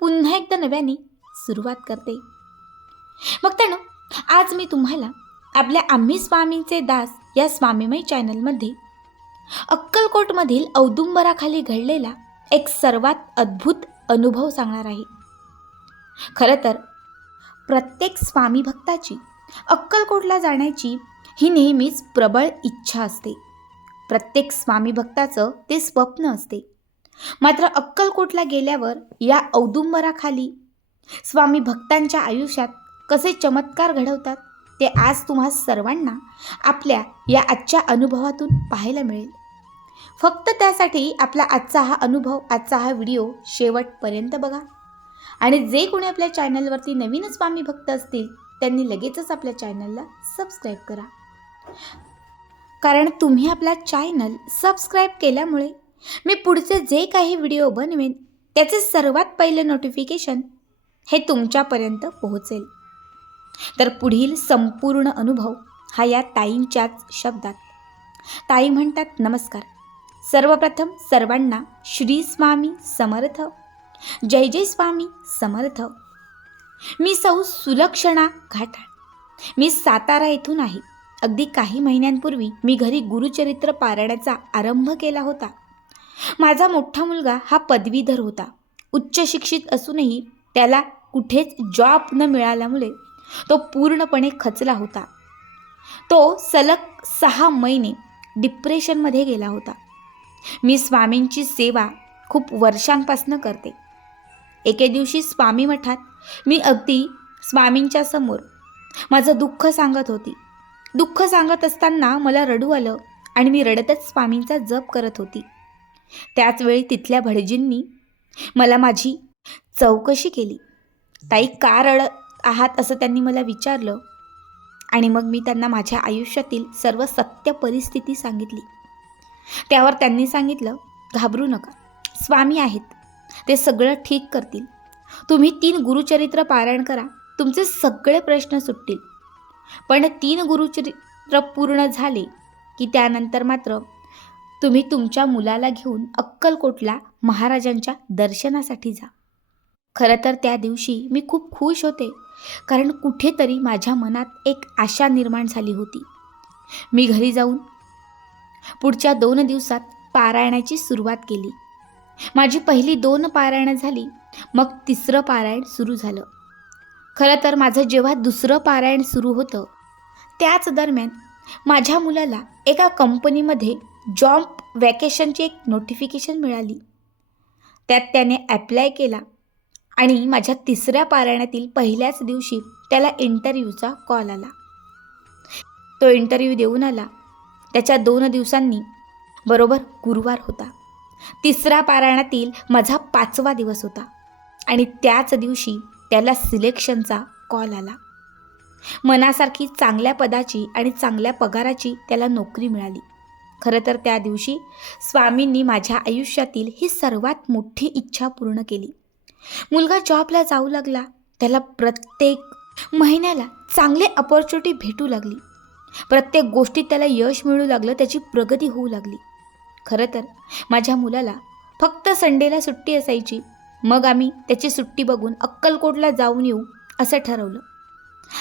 पुन्हा एकदा नव्याने सुरुवात करते. मग त्यानं आज मी तुम्हाला आपल्या आम्ही स्वामींचे दास या स्वामीमय चॅनलमध्ये अक्कलकोटमधील औदुंबराखाली घडलेला एक सर्वात अद्भुत अनुभव सांगणार आहे. खरं तर प्रत्येक स्वामी भक्ताची अक्कलकोटला जाण्याची ही नेहमीच प्रबळ इच्छा असते. प्रत्येक स्वामी भक्ताचं ते स्वप्न असते. मात्र अक्कलकोटला गेल्यावर या औदुंबराखाली स्वामी भक्तांच्या आयुष्यात कसे चमत्कार घडवतात ते आज तुम्हा सर्वांना आपल्या या आजच्या अनुभवातून पाहायला मिळेल. फक्त त्यासाठी आपला आजचा हा अनुभव आजचा हा व्हिडिओ शेवटपर्यंत बघा. आणि जे कोणी आपल्या चॅनलवरती नवीन स्वामी भक्त असतील त्यांनी लगेचच आपल्या चॅनलला सबस्क्राईब करा. कारण तुम्ही आपला चॅनल सबस्क्राईब केल्यामुळे मी पुढचे जे काही व्हिडिओ बनवेन त्याचे सर्वात पहिले नोटिफिकेशन हे तुमच्यापर्यंत पोहोचेल. तर पुढील संपूर्ण अनुभव हा या ताईंच्याच शब्दात. ताई म्हणतात नमस्कार. सर्वप्रथम सर्वांना श्री स्वामी समर्थ. जय जय स्वामी समर्थ. मी सौ सुलक्षणा घाटाळ मी सातारा येथून आहे. अगदी काही महिन्यांपूर्वी मी घरी गुरुचरित्र पारायणाचा आरंभ केला होता. माझा मोठा मुलगा हा पदवीधर होता. उच्च शिक्षित असूनही त्याला कुठेच जॉब न मिळाल्यामुळे तो पूर्णपणे खचला होता. तो सलग सहा महिने डिप्रेशनमध्ये गेला होता. मी स्वामींची सेवा खूप वर्षांपासून करते. एके दिवशी स्वामी मठात मी अगदी स्वामींच्या समोर माझं दुःख सांगत होती. दुःख सांगत असताना मला रडू आलं आणि मी रडतच स्वामींचा जप करत होती. त्याचवेळी तिथल्या भटजींनी मला माझी चौकशी केली. ताई का रड आहात असं त्यांनी मला विचारलं आणि मग मी त्यांना माझ्या आयुष्यातील सर्व सत्य परिस्थिती सांगितली. त्यावर त्यांनी सांगितलं घाबरू नका. स्वामी आहेत. ते सगळं ठीक करतील. तुम्ही तीन गुरुचरित्र पारायण करा. तुमचे सगळे प्रश्न सुटतील. पण तीन गुरुचरित्र पूर्ण झाले की त्यानंतर मात्र तुम्ही तुमच्या मुलाला घेऊन अक्कलकोटला महाराजांच्या दर्शनासाठी जा. खरं तर त्या दिवशी मी खूप खुश होते कारण कुठेतरी माझ्या मनात एक आशा निर्माण झाली होती. मी घरी जाऊन पुढच्या दोन दिवसात पारायणाची सुरुवात केली. माझी पहिली दोन पारायणं झाली मग तिसरं पारायण सुरू झालं. खरं तर माझं जेव्हा दुसरं पारायण सुरू होतं त्याच दरम्यान माझ्या मुलाला एका कंपनीमध्ये जॉब वॅकेशनची एक नोटिफिकेशन मिळाली. त्यात त्याने ॲप्लाय केला आणि माझ्या तिसऱ्या पारायणातील पहिल्याच दिवशी त्याला इंटरव्ह्यूचा कॉल आला. तो इंटरव्ह्यू देऊन आला. त्याच्या दोन दिवसांनी बरोबर गुरुवार होता. तिसऱ्या पारायणातील माझा पाचवा दिवस होता आणि त्याच दिवशी त्याला सिलेक्शनचा कॉल आला. मनासारखी चांगल्या पदाची आणि चांगल्या पगाराची त्याला नोकरी मिळाली. खरं तर त्या दिवशी स्वामींनी माझ्या आयुष्यातील ही सर्वात मोठी इच्छा पूर्ण केली. मुलगा जॉबला जाऊ लागला. त्याला प्रत्येक महिन्याला चांगले अपॉर्च्युनिटी भेटू लागली. प्रत्येक गोष्टीत त्याला यश मिळू लागलं त्याची प्रगती होऊ लागली. खरं तर माझ्या मुलाला फक्त संडेला सुट्टी असायची. मग आम्ही त्याची सुट्टी बघून अक्कलकोटला जाऊन येऊ असं ठरवलं.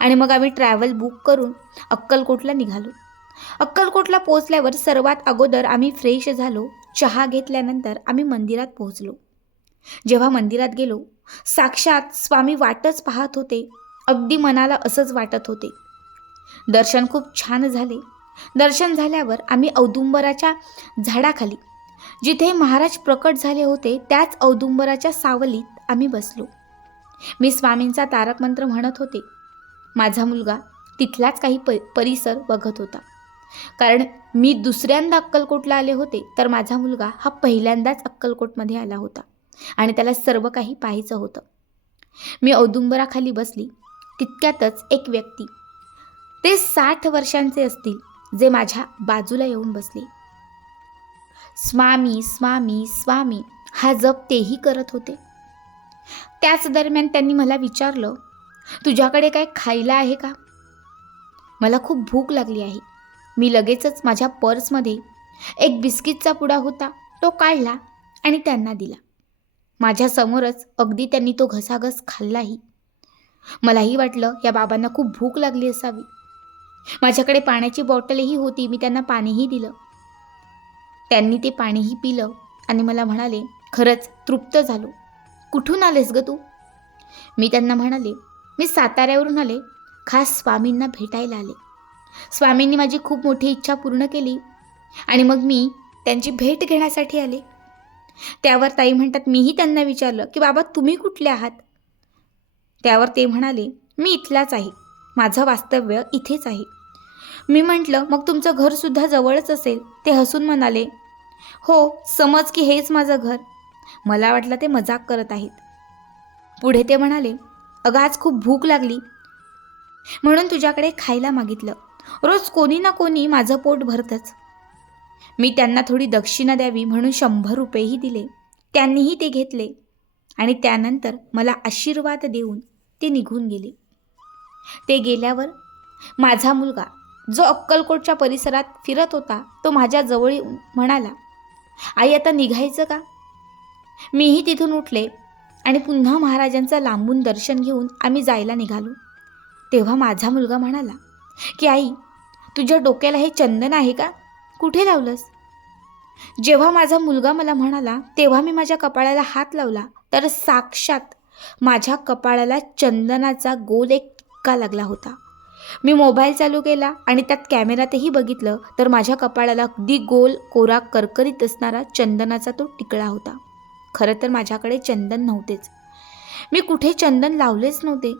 आणि मग आम्ही ट्रॅव्हल बुक करून अक्कलकोटला निघालो. अक्कलकोटला पोचल्यावर सर्वात अगोदर आम्ही फ्रेश झालो. चहा घेतल्यानंतर आम्ही मंदिरात पोहोचलो. जेव्हा मंदिरात गेलो साक्षात स्वामी वाटच पाहत होते. अगदी मनाला असंच वाटत होते. दर्शन खूप छान झाले. दर्शन झाल्यावर आम्ही औदुंबराच्या झाडाखाली जिथे महाराज प्रकट झाले होते त्याच औदुंबराच्या सावलीत आम्ही बसलो. मी स्वामींचा तारक मंत्र म्हणत होते. माझा मुलगा तिथलाच काही प परिसर बघत होता. कारण मी दुसऱ्यांदा अक्कलकोटला आले होते तर माझा मुलगा हा पहिल्यांदाच अक्कलकोटमध्ये आला होता आणि त्याला सर्व काही पाहायचं होतं. मी औदुंबराखाली बसली. तितक्यातच एक व्यक्ती ते साठ वर्षांचे असतील जे माझ्या बाजूला येऊन बसले. स्वामी स्वामी स्वामी हा जप तेही करत होते. त्याच दरम्यान त्यांनी मला विचारलं तुझ्याकडे काय खायला आहे का? मला खूप भूक लागली आहे. मी लगेचच माझ्या पर्समध्ये एक बिस्किटचा पुडा होता तो काढला आणि त्यांना दिला. माझ्यासमोरच अगदी त्यांनी तो घसाघस खाल्लाही. मलाही वाटलं या बाबांना खूप भूक लागली असावी. माझ्याकडे पाण्याची बॉटलही होती मी त्यांना पाणीही दिलं. त्यांनी ते पाणीही पिलं आणि मला म्हणाले खरंच तृप्त झालो. कुठून आलेस ग तू? मी त्यांना म्हणाले मी साताऱ्यावरून आले. खास स्वामींना भेटायला आले. स्वामींनी माझी खूप मोठी इच्छा पूर्ण केली आणि मग मी त्यांची भेट घेण्यासाठी आले. त्यावर ताई म्हणतात मीही त्यांना विचारलं की बाबा तुम्ही कुठले आहात? त्यावर ते म्हणाले मी इथलाच आहे. माझं वास्तव्य इथेच आहे. मी म्हटलं मग तुमचं घरसुद्धा जवळच असेल. ते हसून म्हणाले हो समज की हेच माझं घर. मला वाटलं ते मजाक करत आहेत. पुढे ते म्हणाले अगं आज खूप भूक लागली. म्हणून तुझ्याकडे खायला मागितलं. रोज कोणी ना कोणी माझं पोट भरतच. मी त्यांना थोडी दक्षिणा द्यावी म्हणून शंभर रुपयेही दिले. त्यांनीही ते घेतले. आणि त्यानंतर मला आशीर्वाद देऊन ते निघून गेले. ते गेल्यावर माझा मुलगा जो अक्कलकोटच्या परिसरात फिरत होता तो माझ्या जवळ येऊन म्हणाला आई आता निघायचं का? मीही तिथून उठले आणि पुन्हा महाराजांचं लांबून दर्शन घेऊन आम्ही जायला निघालो. तेव्हा माझा मुलगा म्हणाला की आई तुझ्या डोक्याला हे चंदन आहे का? कुठे लावलंस? जेव्हा माझा मुलगा मला म्हणाला तेव्हा मी माझ्या कपाळाला हात लावला तर साक्षात माझ्या कपाळाला चंदनाचा गोल एक टिक्का लागला होता. मी मोबाईल चालू केला आणि त्यात कॅमेऱ्यातही बघितलं तर माझ्या कपाळाला अगदी गोल कोरा करकरीत असणारा चंदनाचा तो टिकळा होता. खरं तर माझ्याकडे चंदन नव्हतेच. मी कुठे चंदन लावलेच नव्हते.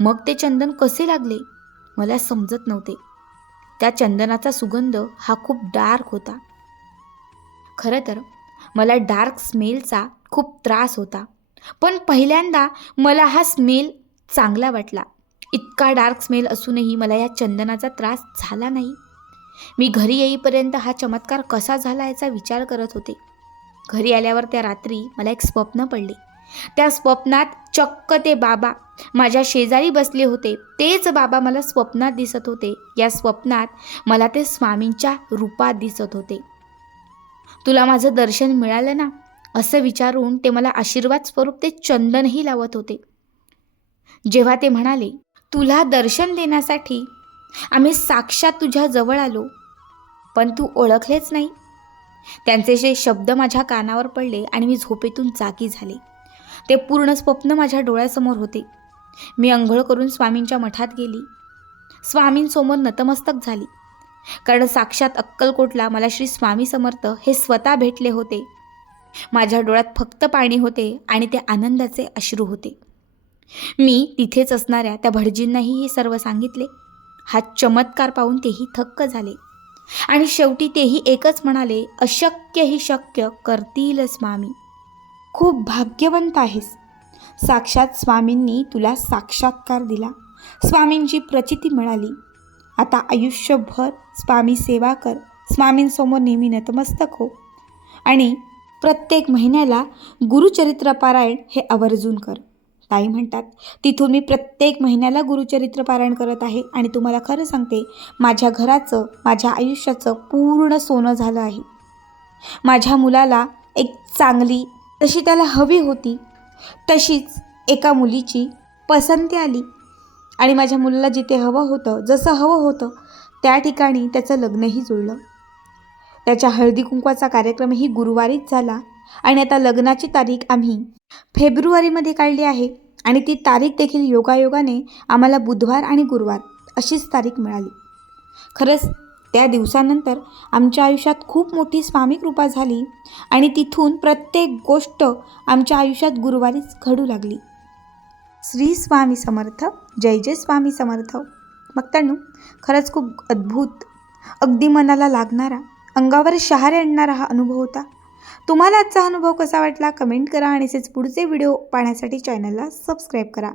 मग ते चंदन कसे लागले? मला समजत नव्हते. त्या चंदनाचा सुगंध हा खूप डार्क होता. खरं तर मला डार्क स्मेलचा खूप त्रास होता. पण पहिल्यांदा मला हा स्मेल चांगला वाटला. इतका डार्क स्मेल असूनही मला या चंदनाचा त्रास झाला नाही. मी घरी येईपर्यंत हा चमत्कार कसा झाला याचा विचार करत होते. घरी आल्यावर त्या रात्री मला एक स्वप्न पडले. त्या स्वप्नात चक्क ते बाबा. माझ्या शेजारी बसले होते. तेच बाबा मला स्वप्नात दिसत होते. या स्वप्नात मला ते स्वामींच्या रूपात दिसत होते. तुला माझं दर्शन मिळालं ना? असं विचारून ते मला आशीर्वाद स्वरूप ते चंदनही लावत होते. जेव्हा ते म्हणाले तुला दर्शन देण्यासाठी आम्ही साक्षात तुझ्या जवळ आलो. पण तू ओळखलेच नाही. त्यांचे जे शब्द माझ्या कानावर पडले आणि मी झोपेतून जागी झाले. ते पूर्ण स्वप्न माझ्या डोळ्यासमोर होते. मी अंघोळ करून स्वामींच्या मठात गेली. स्वामींसमोर नतमस्तक झाली. कारण साक्षात अक्कलकोटला मला श्री स्वामी समर्थ हे स्वतः भेटले होते. माझ्या डोळ्यात फक्त पाणी होते आणि ते आनंदाचे अश्रू होते. मी तिथेच असणाऱ्या त्या भटजींनाही हे सर्व सांगितले. हा चमत्कार पाहून तेही थक्क झाले. आणि शेवटी तेही एकच म्हणाले अशक्य ही शक्य करतील स्वामी. खूप भाग्यवंत आहेस. साक्षात स्वामींनी तुला साक्षात्कार दिला. स्वामींची प्रचिती मिळाली. आता आयुष्यभर स्वामी सेवा कर. स्वामींसमोर नेहमी नतमस्तक हो. आणि प्रत्येक महिन्याला गुरुचरित्र पारायण हे आवर्जून कर. ताई म्हणतात तिथून मी प्रत्येक महिन्याला गुरुचरित्र पारायण करत आहे आणि तुम्हाला खरं सांगते माझ्या घराचं माझ्या आयुष्याचं पूर्ण सोनं झालं आहे. माझ्या मुलाला एक चांगली तशी त्याला हवी होती तशीच एका मुलीची पसंती आली. आणि माझ्या मुलाला जिथे हवं होतं जसं हवं होतं त्या ठिकाणी त्याचं लग्नही जुळलं. त्याच्या हळदी कुंकवाचा कार्यक्रमही गुरुवारीच झाला आणि आता लग्नाची तारीख आम्ही फेब्रुवारीमध्ये काढली आहे आणि ती तारीख देखील योगायोगाने आम्हाला बुधवार आणि गुरुवार अशीच तारीख मिळाली. खरंच त्या दिवसानंतर आमच्या आयुष्यात खूप मोठी स्वामी कृपा झाली आणि तिथून प्रत्येक गोष्ट आमच्या आयुष्यात गुरुवारीच घडू लागली. श्री स्वामी समर्थ जय जय स्वामी समर्थ. बघतानु खरंच खूप अद्भुत अगदी मनाला लागणारा अंगावर शहारे आणणारा हा अनुभव होता. तुम्हाला आजचा अनुभव कसा वाटला कमेंट करा आणि असेच पुढचे व्हिडिओ पाहण्यासाठी चॅनलला सबस्क्राईब करा.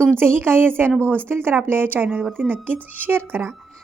तुमचेही काही असे अनुभव असतील तर आपल्या या चॅनलवरती नक्कीच शेअर करा.